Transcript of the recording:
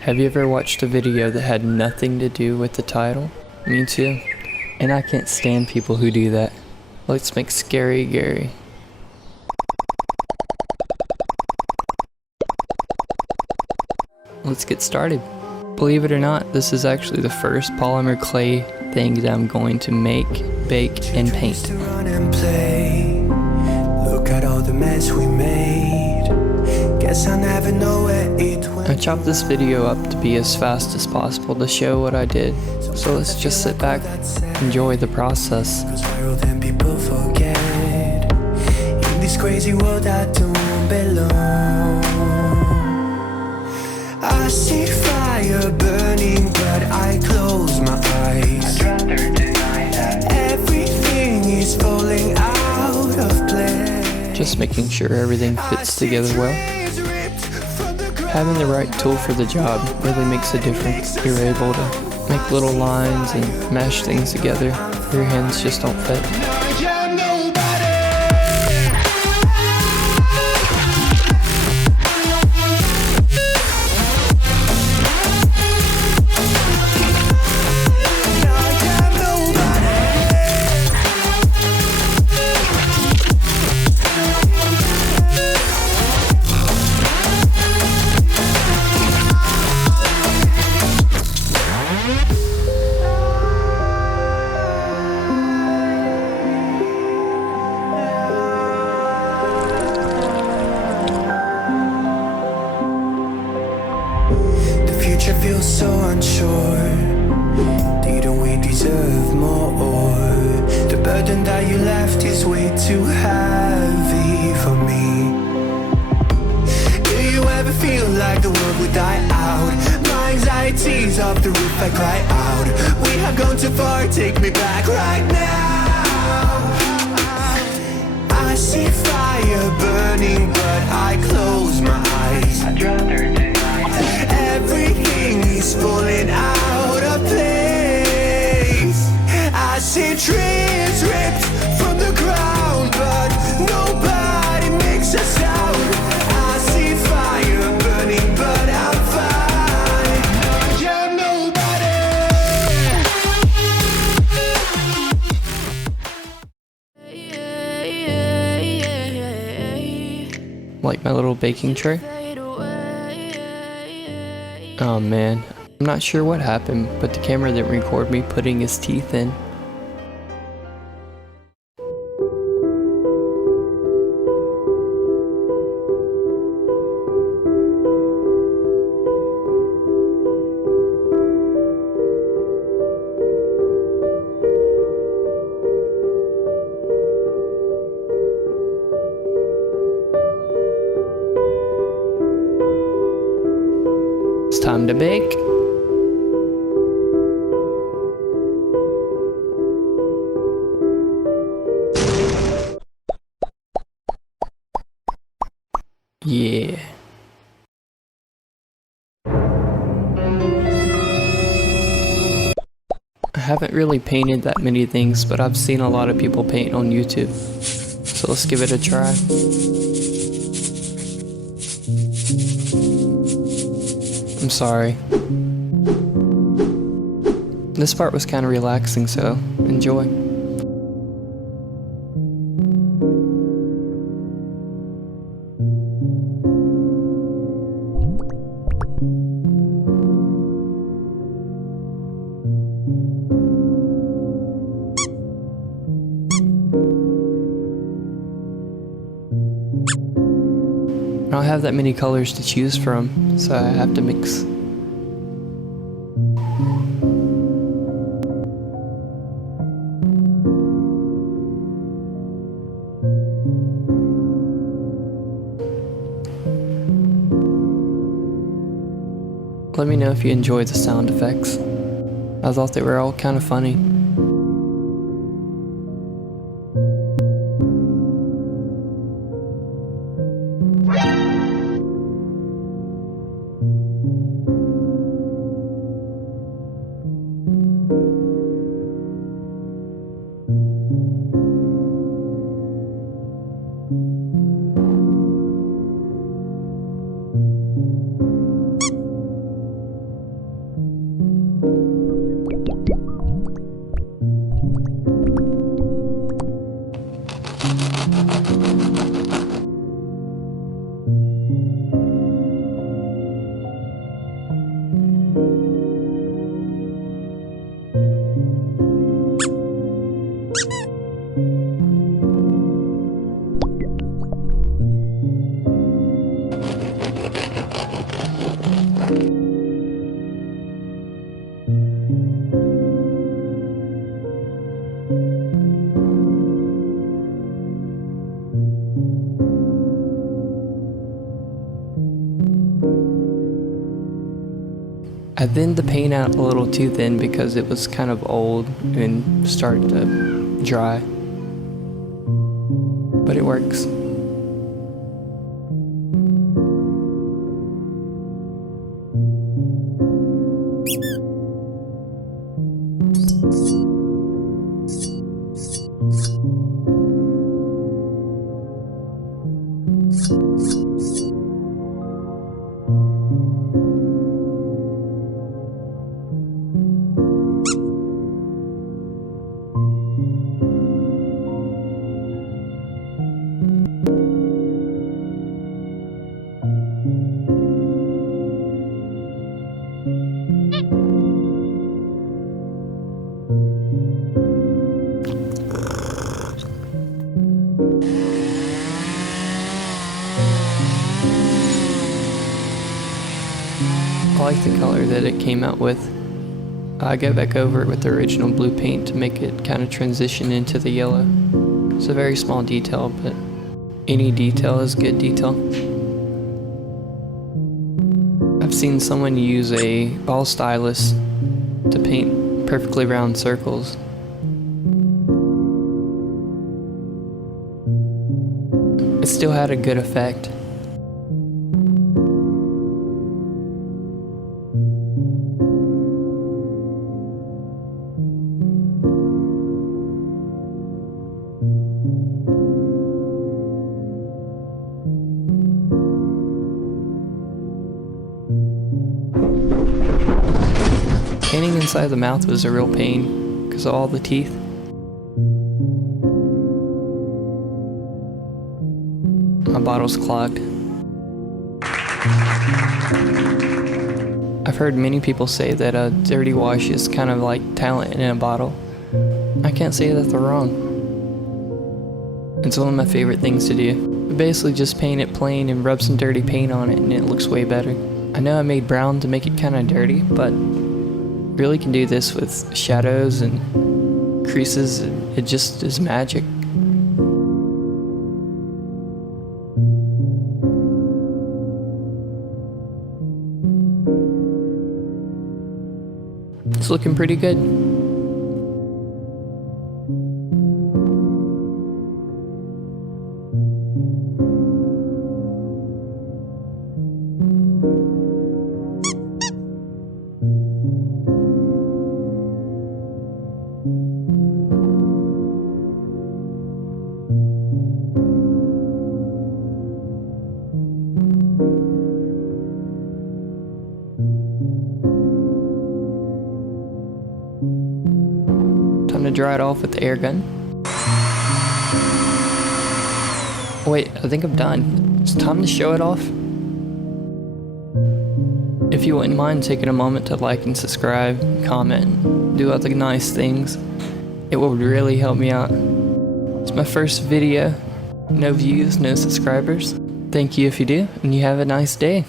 Have you ever watched a video that had nothing to do with the title? Me too. And I can't stand people who do that. Let's make Scary Gary. Let's get started. Believe it or not, this is actually the first polymer clay thing that I'm going to make, bake, and paint. Look at all the mess we made. Guess I never know where it went. I chopped this video up to be as fast as possible to show what I did. So let's just sit back, enjoy the process. Cause viral then people forget. In this crazy world I don't belong. I see fire burning but I close my eyes. I'd rather deny that. Everything is falling out of place. Just making sure everything fits together well. Having the right tool for the job really makes a difference. You're able to make little lines and mash things together. Your hands just don't fit. Feels so unsure. Didn't we deserve more? The burden that you left is way too heavy for me. Do you ever feel like the world would die out? My anxiety's off the roof, I cry out. We have gone too far, take me back right now. I see fire burning but I close my eyes. I'd rather deny that. Everything is falling out of place. I see trees ripped from the ground, but nobody makes a sound. I see fire burning, but I'm fine. I'm Nobody. Like my little baking tray. Oh man, I'm not sure what happened, but the camera didn't record me putting his teeth in. It's time to bake. Yeah. I haven't really painted that many things, but I've seen a lot of people paint on YouTube. So let's give it a try. I'm sorry. This part was kind of relaxing, so enjoy. I don't have that many colors to choose from, so I have to mix. Let me know if you enjoy the sound effects. I thought they were all kind of funny. I thinned the paint out a little too thin because it was kind of old and started to dry. But it works. I like the color that it came out with. I go back over it with the original blue paint to make it kind of transition into the yellow. It's a very small detail, but any detail is good detail. I've seen someone use a ball stylus to paint perfectly round circles. It still had a good effect. Painting inside the mouth was a real pain because of all the teeth. My bottle's clogged. I've heard many people say that a dirty wash is kind of like talent in a bottle. I can't say that they're wrong. It's one of my favorite things to do. I basically just paint it plain and rub some dirty paint on it and it looks way better. I know I made brown to make it kind of dirty, but really can do this with shadows and creases. It just is magic. It's looking pretty good. Time to dry it off with the air gun. Wait, I think I'm done. It's time to show it off. If you wouldn't mind taking a moment to like and subscribe, comment, do other nice things, it would really help me out. It's my first video. No views, no subscribers. Thank you if you do, and you have a nice day.